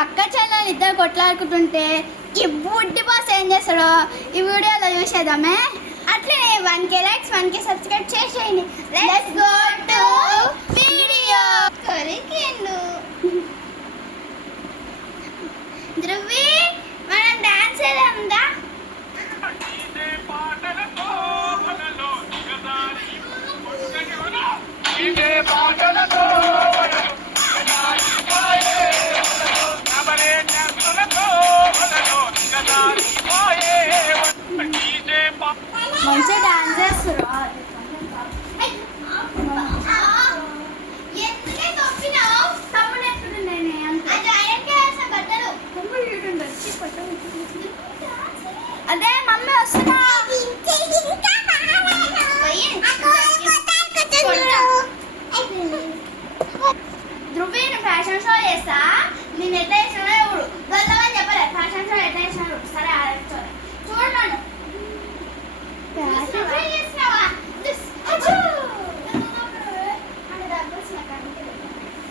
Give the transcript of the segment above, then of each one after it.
అక్క చెల్లెలు ఇద్దరు కొట్లాడుకుంటుంటే ఈ బుడ్డి బాస్ ఏం చేస్తాడో ఈ వీడియోలో చూసేద్దామే. అట్లనే 1K లైక్స్ 1K సబ్స్క్రైబ్ చేసేయండి. Let's go to video. కొరికిండు ధ్రువి, మనం డాన్స్ చేద్దాందా? మంచిగా డాన్స్ చేస్తున్నారు. అదే మమ్మీ వస్తున్నా. ధ్రువి ఫ్యాషన్ షో చేస్తా. నేను ఎట్లా చేసినా ఇప్పుడు గొల్లవని చెప్పలే. ఫ్యాషన్ షో ఎట్లా చేసినారు సరే చూడండి.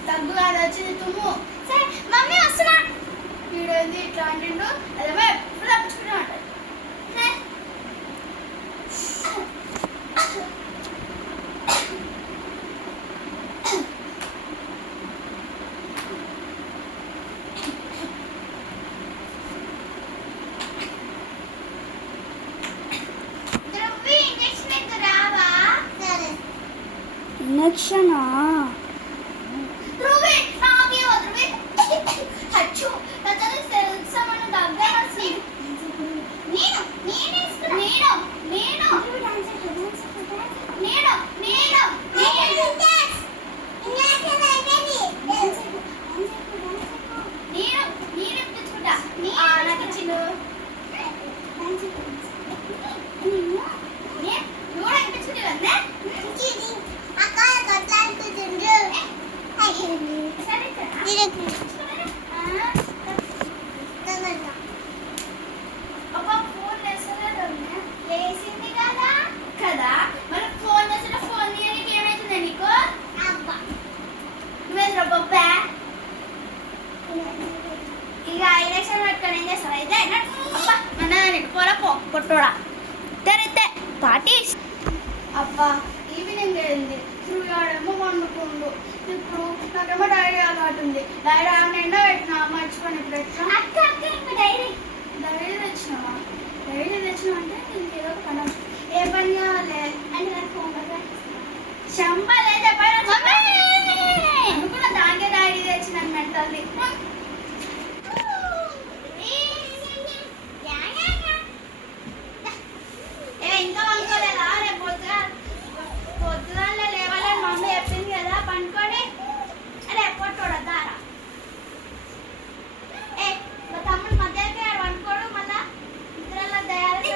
దగ్గు కాదు వచ్చింది తుమ్ము. సరే మమ్మీ వస్తున్నా. వీడేంది ఇట్లా అంటుండు. అదే ఎప్పుడు తప్పించుకుంటూ ఉంటాడు. ఇంజక్షనా? ఇక ఎలక్షన్ పట్టుకొని ఏం చేస్తావు? అయితే మన పొట్టోడా తెరితే పార్టీస్. అబ్బా ఈవినింగ్ అయింది. చూడేమో వండుకుండు. ఇప్పుడు నాకేమో డైరీ అలవాటు ఉంది. డైరీ నిండా పెట్టినా మర్చిపోయి ఇప్పుడు డైరీ తెచ్చినావా? డైరీ తెచ్చినా అంటే ఇంకేదో ఒక పని. ఏ పని కావాలి అంటే నాకు ఫోన్ చంపాలైతే అనుకున్న దానికే డైరీ తెచ్చిన మెంటల్ది. ఇంకా అనుకోలేదా? రేపు పొద్దుగానే లేవాలి మమ్మీ చెప్పింది కదా పండుకొని. రేపు పొట్టోడా దారా మా తమ్ముడు మధ్యాహ్నం పండుకోడు. మళ్ళా నిద్రలో దయాలు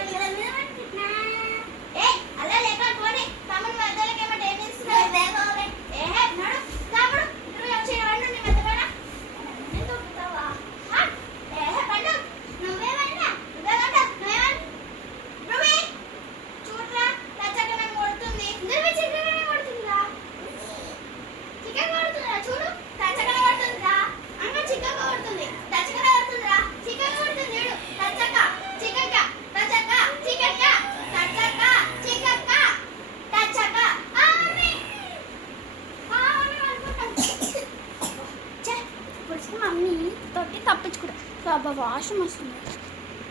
అలా లేకపోతే తమ్ముడు మధ్యలోకి ఏమంటే ఏమి ఇస్తున్నాడు? నడు తమ్ముడు నువ్వు వచ్చి వండు. నీ మెత్తగా దొరుకుతావా? పండు నువ్వేమన్నా చూడరా లచ్చగా నన్ను కొడుతుంది. చికెన్ కొడుతుందా? చికెన్ కొడుతుందా? చూడు లచ్చగా కొడుతుందిరా. అమ్మ చికెన్ కొడుతుంది. లచ్చగా కొడుతుందిరా. చికెన్ కొడుతుంది చూడు. లచ్చక చికెన్ లచ్చక చికెన్ లచ్చక చికెన్ లచ్చక. మమ్మీ తొట్టి తప్పించుకుంటా. వాషం వస్తుంది.